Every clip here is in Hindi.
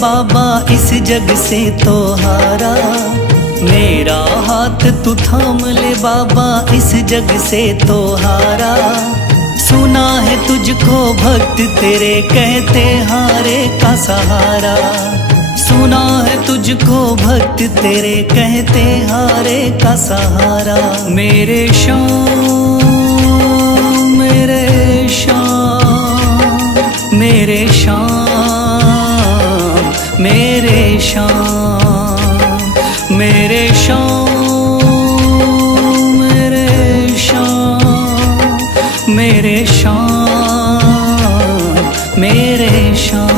बाबा इस जग से तो हारा, मेरा हाथ तू थाम ले बाबा इस जग से तो हारा। सुना है तुझको भक्त तेरे कहते हारे का सहारा, सुना है तुझको भक्त तेरे कहते हारे का सहारा। मेरे श्याम मेरे श्याम मेरे श्याम मेरे श्याम मेरे श्याम मेरे श्याम मेरे श्याम मेरे श्याम।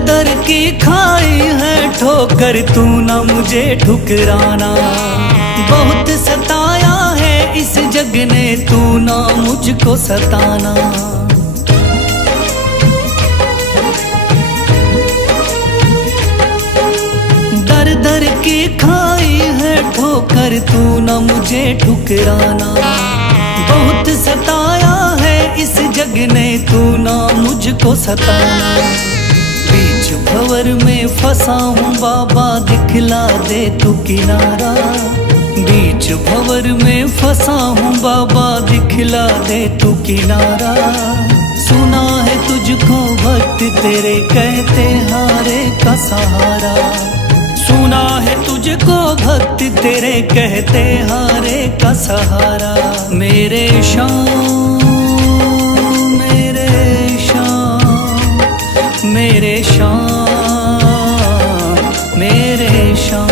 दर की खाई है ठोकर तू ना मुझे ठुकराना, बहुत सताया है इस जग ने तू ना मुझको सताना। दर दर की खाई है ठोकर तू ना मुझे ठुकराना, बहुत सताया है इस जग ने तू ना मुझको सताना। बीच भंवर में फंसा हूँ बाबा दिखला दे तू किनारा, बीच भंवर में फंसा हूँ बाबा दिखला दे तू किनारा। सुना है तुझको भक्त तेरे कहते हारे का सहारा, सुना है तुझको भक्त तेरे कहते हारे का सहारा। मेरे श्याम मेरे श्याम मेरे श्याम मेरे श्याम।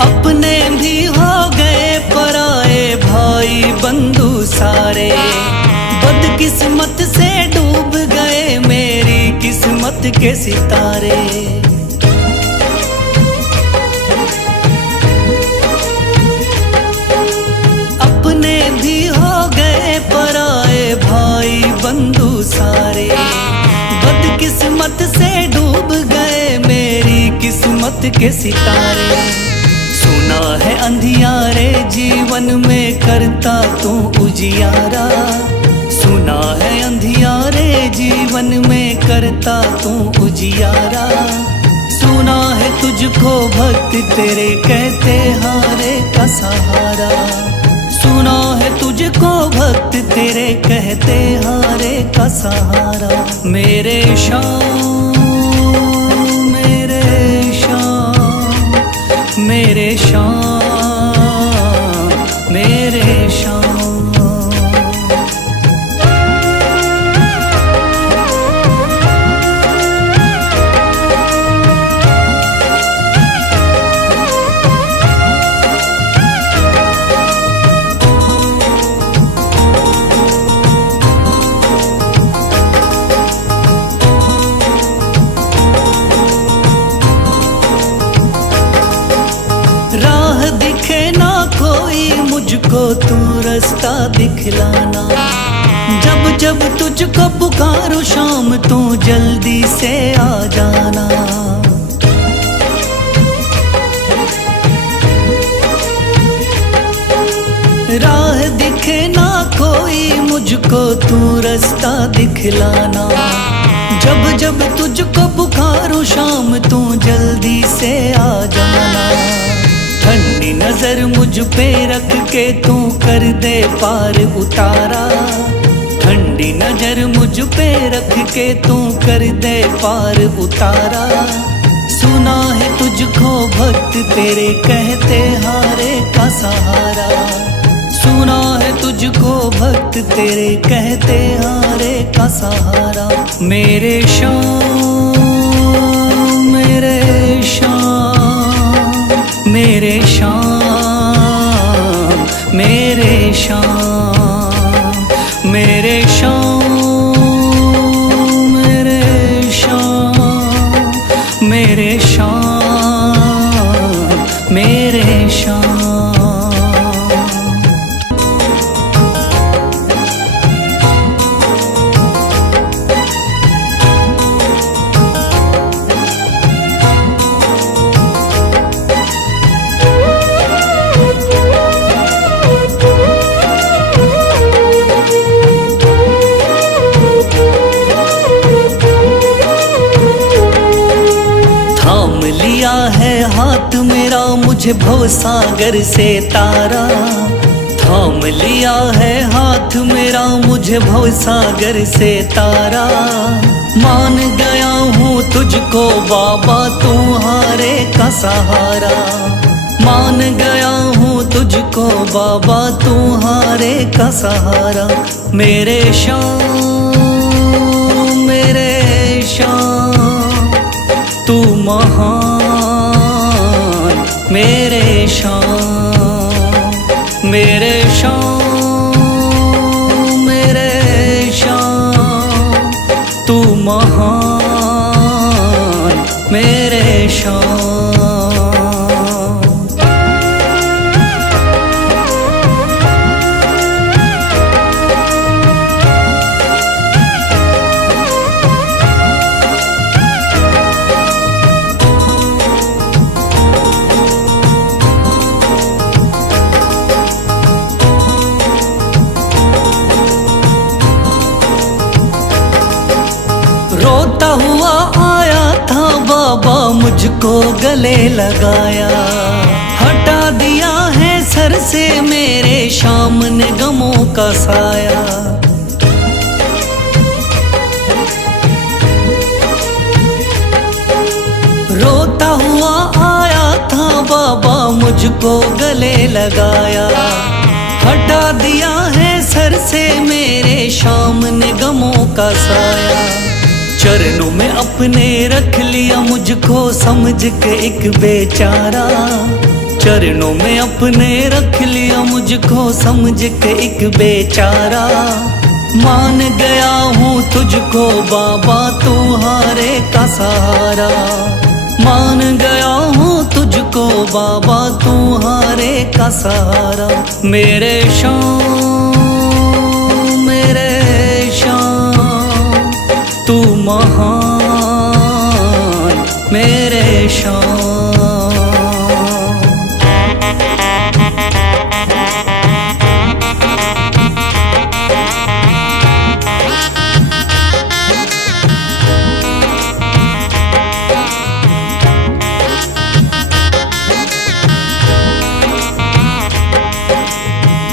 अपने भी हो गए पराए भाई बंधु सारे, बदकिस्मत से डूब गए मेरी किस्मत के सितारे। अपने भी हो गए पराए भाई बंधु सारे, बदकिस्मत से डूब गए मेरी किस्मत के सितारे। सुना है अंधियारे जीवन में करता तू उजियारा, सुना है अंधियारे जीवन में करता तू उजियारा। सुना है तुझको भक्त तेरे कहते हारे का सहारा, सुना है तुझको भक्त तेरे कहते हारे का सहारा। मेरे श्याम मेरे श्याम मेरे श्याम मेरे श्याम। राह दिखे ना कोई मुझको तू रास्ता दिखलाना, जब जब तुझको पुकारूं शाम तू जल्दी से आ जाना। राह दिखे ना कोई मुझको तू रास्ता दिखलाना, जब जब तुझको पुकारूं शाम तू जल्दी से आ जाना। ठंडी नजर मुझ पे रख के तू कर दे पार उतारा, ठंडी नजर मुझ पे रख के तू कर दे पार उतारा। सुना है तुझको भक्त तेरे कहते हारे का सहारा, सुना है तुझको भक्त तेरे कहते हारे का सहारा। मेरे श्याम मेरे शाम, मेरे शाम, मेरे शाम, मेरे शाम, मेरे शाम, मेरे शाम, मेरे शाम। थाम लिया है हाथ मेरा मुझे भवसागर से तारा, थाम लिया है हाथ मेरा मुझे भवसागर से तारा। मान गया हूँ तुझको बाबा तुम्हारे का सहारा, मान गया हूँ तुझको बाबा तुम्हारे का सहारा। मेरे शाम, मेरे शाम, तू महान। मेरे शाम, मेरे शाम, मेरे शाम, तू महान। मेरे शाम। रोता हुआ आया था बाबा मुझको गले लगाया, हटा दिया है सर से मेरे शाम ने गमों का साया। रोता हुआ आया था बाबा मुझको गले लगाया, हटा दिया है सर से मेरे शाम ने गमों का साया। चरणों में अपने रख लिया मुझको समझ के एक बेचारा, चरणों में अपने रख लिया मुझको समझ के एक बेचारा। मान गया हूँ तुझको बाबा तुम्हारे का सहारा, मान गया हूँ तुझको बाबा तुम्हारे का सहारा। मेरे शाम, मेरे शाम, तू महान। मेरे शाम।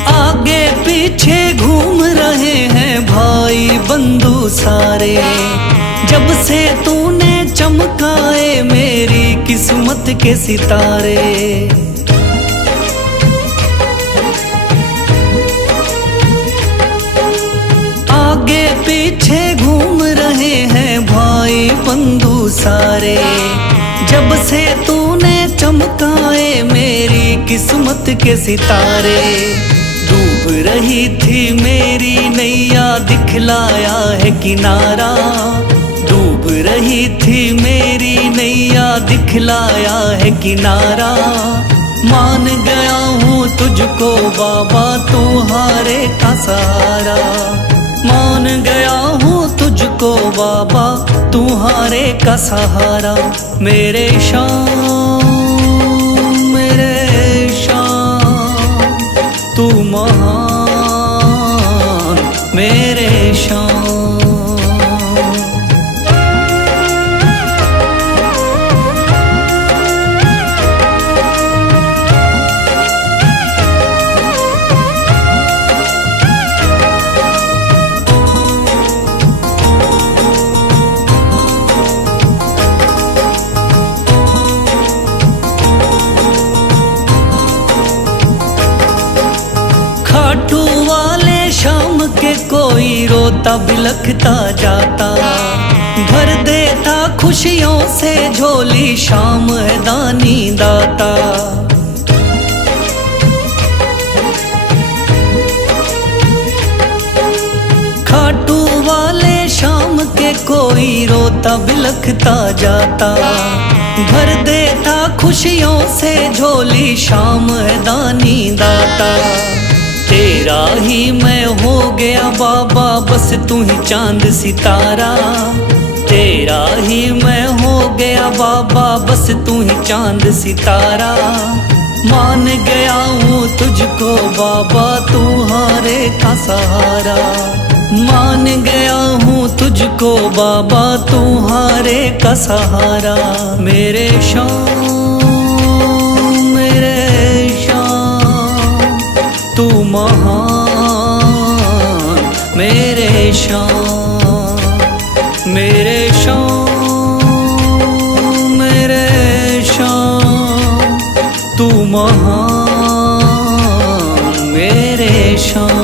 आगे पीछे घूम रहे हैं भाई बंधु सारे, जब से तूने चमकाए मेरी किस्मत के सितारे। आगे पीछे घूम रहे हैं भाई बंधु सारे, जब से तूने चमकाए मेरी किस्मत के सितारे। डूब रही थी मेरी नैया दिखलाया है किनारा, डूब रही थी मेरी नैया दिखलाया है किनारा। मान गया हूँ तुझको बाबा तुम्हारे का सहारा, मान गया हूँ तुझको बाबा तुम्हारे का सहारा। मेरे शाम, मेरे शाम, तू महान। मेरे शाम। खाटू वाले शाम के कोई रोता बिलखता जाता, भर देता खुद खुशियों से झोली शाम है दानी दाता। खाटू वाले शाम के कोई रोता बिलखता जाता। भर देता खुशियों से झोली शाम है दानी दाता। तेरा ही मैं हो गया बाबा बस तू ही चांद सितारा। तेरा ही मैं हो गया बाबा बस तू ही चांद सितारा। मान गया हूँ तुझको बाबा तू हारे का सहारा। मान गया हूँ तुझको बाबा तू हारे का सहारा। मेरे शाम तू महान। मेरे शाम मेरे शाम तू महान। मेरे शाम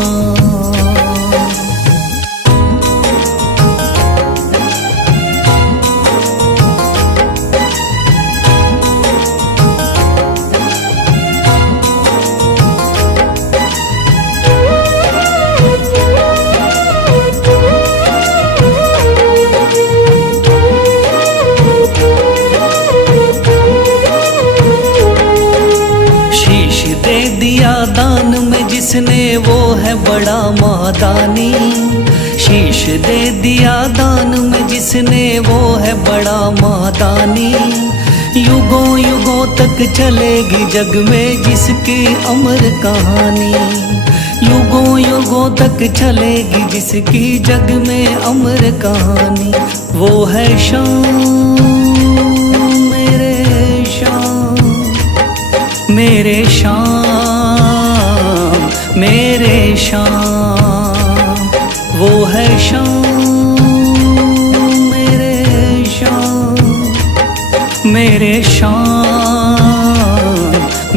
दिया दान में जिसने वो है बड़ा महादानी। शीश दे दिया दान में जिसने वो है बड़ा महादानी। युगों युगों तक चलेगी जग में जिसकी अमर कहानी। युगों युगों तक चलेगी जिसकी जग में अमर कहानी। वो है शाम मेरे शाम मेरे शाम। वो है शाम मेरे शाम मेरे शाम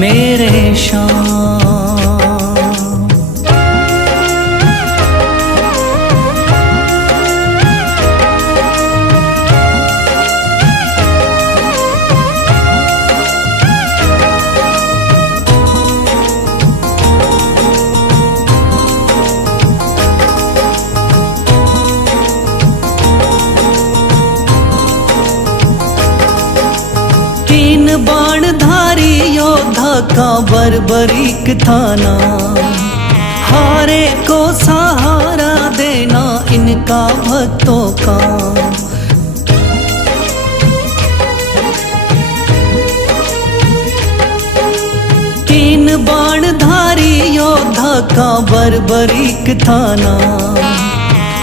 मेरे शाम। बाणधारी योद्धा का बर्बरीक थाना। हारे को सहारा देना इनका भक्तों का। तीन बाणधारी योद्धा का बर्बरीक थाना।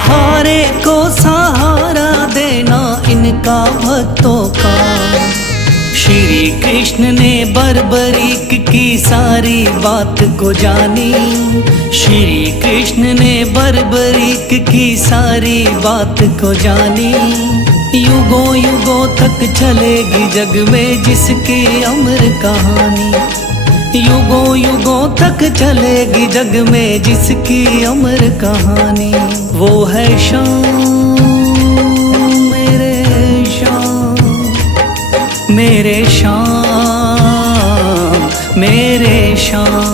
हारे को सहारा देना इनका भक्तों का। श्री कृष्ण ने बर्बरीक की सारी बात को जानी। श्री कृष्ण ने बर्बरीक की सारी बात को जानी। युगों युगों तक चलेगी जग में जिसकी अमर कहानी। युगों युगों तक चलेगी जग में जिसकी अमर कहानी। वो है शाम मेरे शाम मेरे शाम।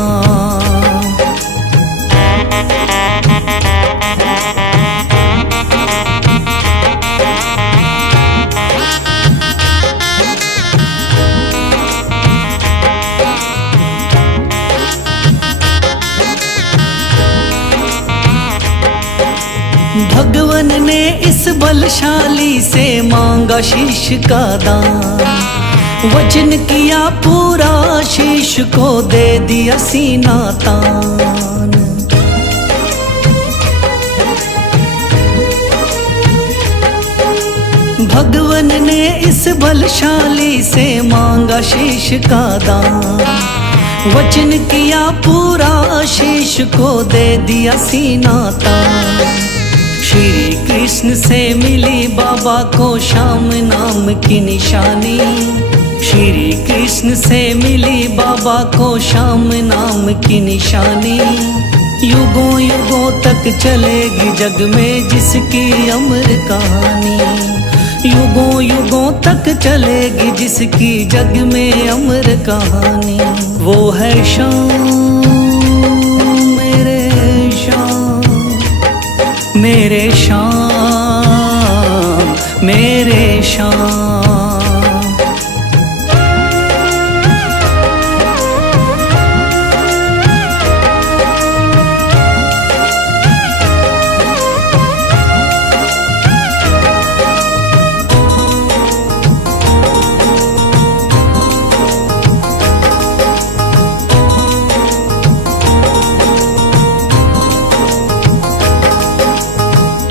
भगवन ने इस बलशाली से मांगा शीश का दान। वचन किया पूरा शीश को दे दिया सीना तान। भगवन ने इस बलशाली से मांगा शीश का दान। वचन किया पूरा शीश को दे दिया सीना तान। श्री कृष्ण से मिली बाबा को श्याम नाम की निशानी। श्री कृष्ण से मिली बाबा को श्याम नाम की निशानी। युगों युगों तक चलेगी जग में जिसकी अमर कहानी। युगों युगों तक चलेगी जिसकी जग में अमर कहानी। वो है शाम मेरे शाम, मेरे शाम मेरे शाम।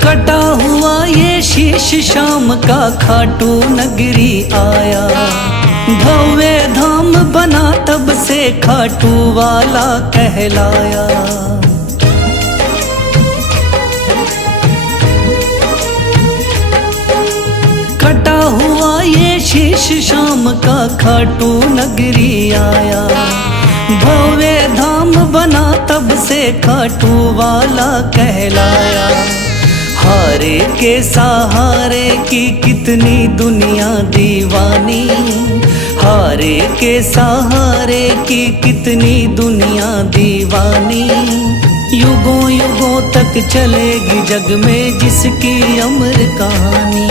कटा हुआ ये शीश शाम का खाटू नगरी आया। भव्य धाम बना तब से खाटू वाला कहलाया। कटा हुआ ये शीश शाम का खाटू नगरी आया। भव्य धाम बना तब से खाटू वाला कहलाया। हारे के सहारे की कितनी दुनिया दीवानी। हारे के सहारे की कितनी दुनिया दीवानी। युगों युगों तक चलेगी जग में जिसकी अमर कहानी।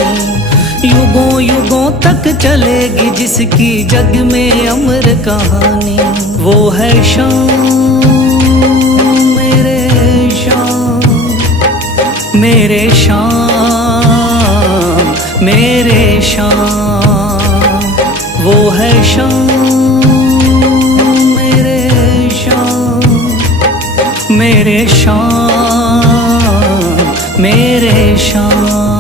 युगों युगों तक चलेगी जिसकी जग में अमर कहानी। वो है शाम मेरे शाम, मेरे शाम मेरे शाम। वो है शाम मेरे शाम, मेरे शाम मेरे शाम।